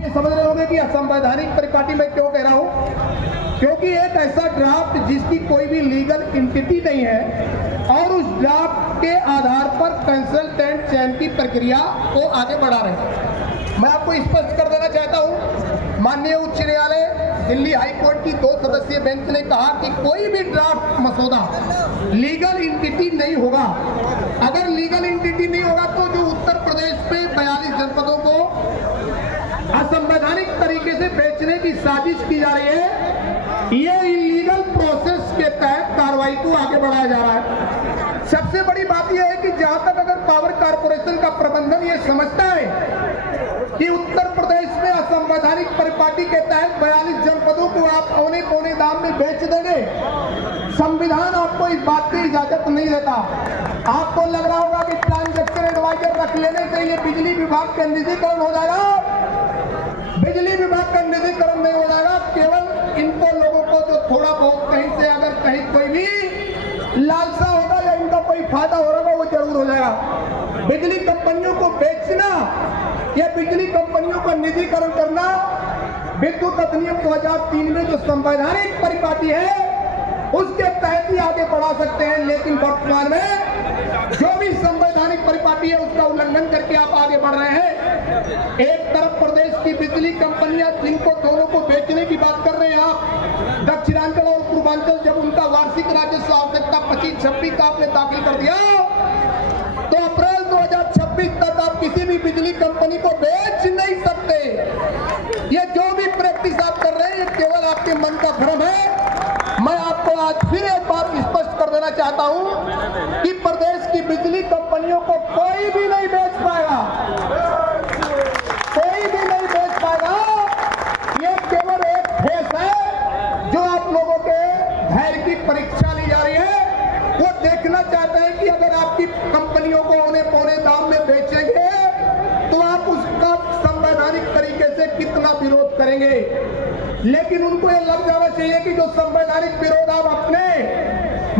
आप ये समझ रहे होंगे कि असंवैधानिक परिपाटी मैं क्यों कह रहा हूं, क्योंकि एक ऐसा ड्राफ्ट जिसकी कोई भी लीगल एंटिटी नहीं है और उस ड्राफ्ट के आधार पर कंसल्टेंट चयन की प्रक्रिया को आगे बढ़ा रहे हैं। मैं आपको स्पष्ट कर देना चाहता हूं, माननीय उच्च न्यायालय दिल्ली हाई कोर्ट की 2 सदस्यीय बेंच ने कहा कि कोई भी ड्राफ्ट मसौदा लीगल एंटिटी नहीं होगा। अगर लीगल एंटिटी नहीं होगा तो जो उत्तर प्रदेश में 42 जनपदों को असंवैधानिक तरीके से बेचने की साजिश की जा रही है, ये इलीगल प्रोसेस के तहत कार्रवाई को आगे बढ़ाया जा रहा है। सबसे बड़ी बात यह है कि जहां तक अगर पावर कारपोरेशन का प्रबंधन ये समझता है कि उत्तर प्रदेश में असंवैधानिक परिपाटी के तहत 42 जनपदों को आप औने पौने दाम में बेच देंगे, संविधान आपको इस बात की इजाजत नहीं देता। आपको लग रहा होगा कि ट्रांजैक्शन एडवाइजर रख लेने से ये बिजली विभाग का निजीकरण हो जाएगा। बिजली विभाग का निजीकरण नहीं हो जाएगा, केवल इनको लोगों को जो थोड़ा बहुत कहीं से अगर कहीं कोई भी लालसा होगा या इनका कोई फायदा हो रहा वो जरूर हो जाएगा। बिजली कंपनियों को बेचना या बिजली कंपनियों का निजीकरण करना विद्युत अधिनियम 2003 में जो संवैधानिक परिपाटी है उसके तहत ही आगे बढ़ा सकते हैं, लेकिन वर्तमान में जो भी संवैधानिक परिपाटी है उसका उल्लंघन करके आप आगे बढ़ रहे हैं। एक तरफ प्रदेश की बिजली कंपनियां जिनको दोनों को बेचने की बात कर रहे हैं आप, दक्षिणांचल और पूर्वांचल जब उनका वार्षिक राजस्व आवश्यकता 25-26 का आपने दाखिल कर दिया तो अप्रैल 2026 तक आप किसी भी बिजली कंपनी को बेच नहीं सकते। ये जो भी प्रैक्टिस आप कर रहे हैं ये केवल आपके मन का भ्रम है। मैं आपको आज फिर एक बात स्पष्ट कर देना चाहता हूं कि प्रदेश की बिजली कंपनियों को कोई भी नहीं बेच पाएगा, कोई भी नहीं बेच पाएगा। ये केवल एक फेस है जो आप लोगों के धैर्य की परीक्षा ली जा रही है। वो देखना चाहते हैं कि अगर आपकी कंपनियों को औने पौने दाम में बेचेंगे तो आप उसका संवैधानिक तरीके से कितना विरोध करेंगे। लेकिन उनको ये लग जाना चाहिए कि जो संवैधानिक विरोध आप अपने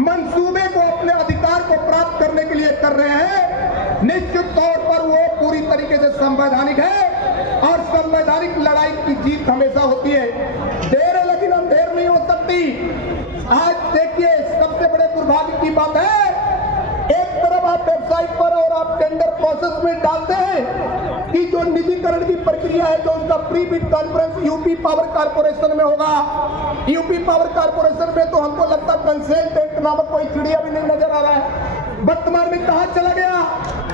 मंसूबे को, अपने अधिकार को प्राप्त करने के लिए कर रहे हैं, निश्चित तौर पर वो पूरी तरीके से संवैधानिक है और संवैधानिक लड़ाई की जीत हमेशा होती है। देर है लेकिन अंधेर नहीं हो सकती। आज देखिए सबसे बड़े दुर्भाग्य की बात है, एक तरफ आप वेबसाइट पर और आप टेंडर प्रोसेस में डालते हैं कि जो निजीकरण की प्रक्रिया है, जो उनका pre bid conference UP power corporation में होगा। यूपी पावर कारपोरेशन में तो हमको लगता है कंसल्टेंट नामक कोई चिड़िया भी नहीं नजर आ रहा है। वर्तमान में कहां चला गया,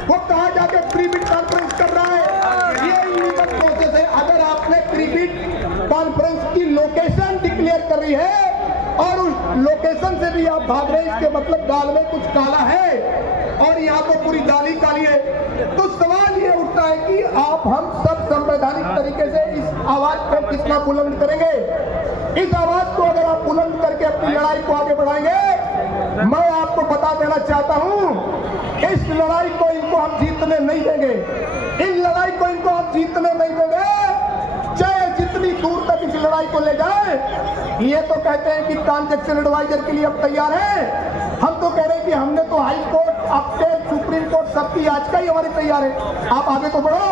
वो कहां जाके प्री बिड कॉन्फ्रेंस कर रहा है। ये इलीगल प्रोसेस है। अगर आपने प्री बिड कॉन्फ्रेंस की लोकेशन डिक्लेयर कर रही है और उस लोकेशन से भी आप भाग रहे हैं, इसके मतलब दाल में कुछ काला है और यहाँ तो पूरी दाल ही काली है। तो सवाल ये उठता है कि आप हम सब संवैधानिक तरीके से इस आवाज को कितना बुलंद करेंगे। इस आवाज को अगर आप बुलंद करके अपनी लड़ाई को आगे बढ़ाएंगे, मैं आपको बता देना चाहता हूं इस लड़ाई को इनको हम जीतने नहीं देंगे। इस लड़ाई को इनको हम जीतने नहीं देंगे, चाहे जितनी दूर तक इस लड़ाई को ले जाए। ये तो कहते हैं कि ट्रांजैक्शन एडवाइजर के लिए अब तैयार है, हम तो कह रहे हैं कि हमने तो high court, appeal, supreme court सबकी याचिका ही हमारी तैयार है। आप आगे तो बढ़ो,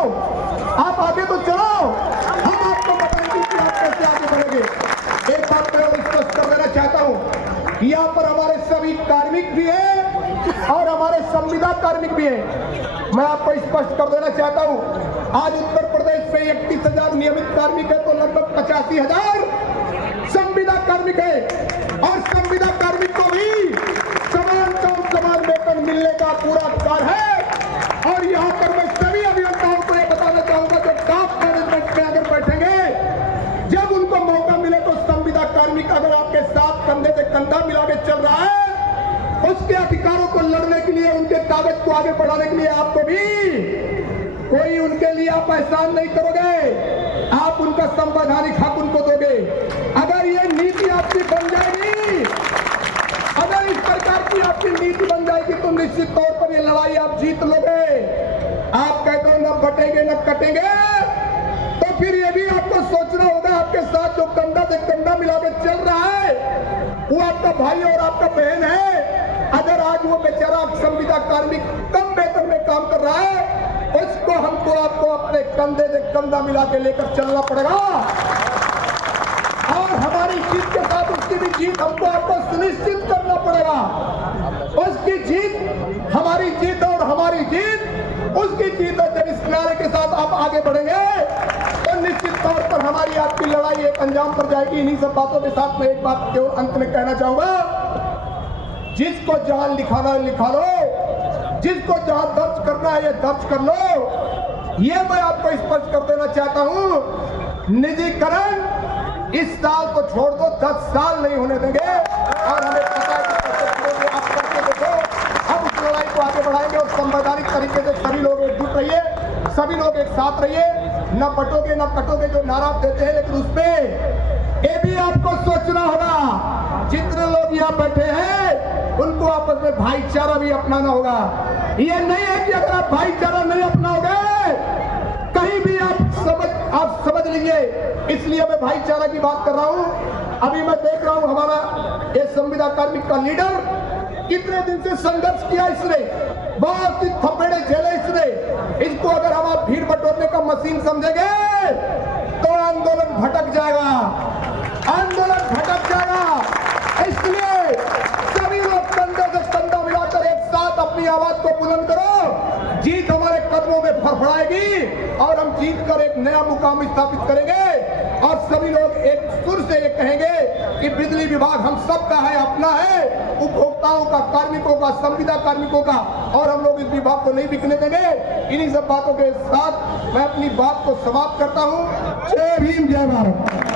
आप आगे तो चलो, हम आपको बताएंगे कि आप कैसे आगे बढ़ेंगे। एक बात मैं स्पष्ट कर देना चाहता हूं, यहाँ पर हमारे सभी कार्मिक भी हैं और हमारे संविदा कार्मिक भी हैं। मैं आपको स्पष्ट कर देना चाहता हूं, आज उत्तर प्रदेश में 31,000 नियमित कार्मिक है तो लगभग 85,000 संविदा कार्मिक है और संविदा कार्मिक को भी समान काम समान वेतन मिलने का पूरा अधिकार है। और यहाँ पर मैं सभी अभियंताओं को ये बताना चाहूंगा जो टॉप मैनेजमेंट में अगर बैठेंगे, जब उनको मौका मिले तो संविदा कार्मिक अगर आपके साथ कंधे से कंधा मिला के चल रहा है, उसके अधिकारों को लड़ने के लिए, उनके कागज को आगे बढ़ाने के लिए आपको भी कोई उनके लिए आप एहसान नहीं करोगे, आप उनका संवैधानिक हक उनको दोगे। अगर ये नीति आपकी बन जाएगी, अगर इस प्रकार की आपकी नीति बन जाएगी तो निश्चित तौर पर ये लड़ाई आप जीत लोगे। आप कहते हो न बटेंगे न कटेंगे, तो फिर ये भी आपको सोचना होगा आपके साथ जो कंधा से कंधा मिला के चल रहा है वो आपका भाई और आपका बहन है। अगर आज वो बेचारा संविदा कार्मिक कम वेतन में काम कर रहा है उसको हमको आपको अपने कंधे से कंधा मिला के लेकर चलना पड़ेगा और हमारी जीत के साथ उसकी भी जीत हमको आपको सुनिश्चित करना पड़ेगा। उसकी जीत हमारी जीत और हमारी जीत उसकी जीत है। जब इस नारे के साथ आप आगे बढ़ेंगे तो निश्चित तौर पर हमारी आपकी लड़ाई एक अंजाम पर जाएगी। इन्हीं सब बातों के साथ मैं एक बात केवल अंत में कहना चाहूंगा, जिसको जहां लिखाना है लिखा लो, जिसको जहां दर्ज करना है ये दर्ज कर लो। ये मैं आपको स्पष्ट कर देना चाहता हूं, निजीकरण इस साल को छोड़ दो 10 साल नहीं होने देंगे और हमें पता है कि आप करके देखो, हम उस लड़ाई को आगे बढ़ाएंगे और संवैधानिक तरीके से सभी लोग एकजुट रहिए, सभी लोग एक साथ रहिए, न बटोगे न कटोगे जो नारा देते हैं, लेकिन उसमें ये भी आपको सोचना होगा, जितने लोग यहाँ बैठे हैं उनको आपस में भाईचारा भी अपनाना होगा। ये नहीं है कि अगर आप भाईचारा नहीं अपनाओगे कहीं भी आप समझ लीजिए। इसलिए मैं भाईचारा की बात कर रहा हूं। अभी मैं देख रहा हूं हमारा ये संविदा कार्मिक का लीडर कितने दिन से संघर्ष किया, इसने बहुत सी थपेड़े झेले इसने। इसको अगर हम आप भीड़ बटोरने का मशीन समझेंगे तो आंदोलन भटक जाएगा, आंदोलन भटक जाएगा। इसलिए सभी लोग कंधे से कंधा मिलाकर एक साथ अपनी आवाज को बुलंद करो। जीत हमारे कदमों में फड़फड़ाएगी और हम जीत कर एक नया मुकाम स्थापित करेंगे और सभी लोग एक सुर से ये कहेंगे कि बिजली विभाग हम सबका है, अपना है, उपभोक्ताओं का, कार्मिकों का, संविदा कार्मिकों का, और हम लोग इस विभाग को नहीं बिकने देंगे। इन्हीं सब बातों के साथ मैं अपनी बात को समाप्त करता हूं। जय भीम, जय भारत।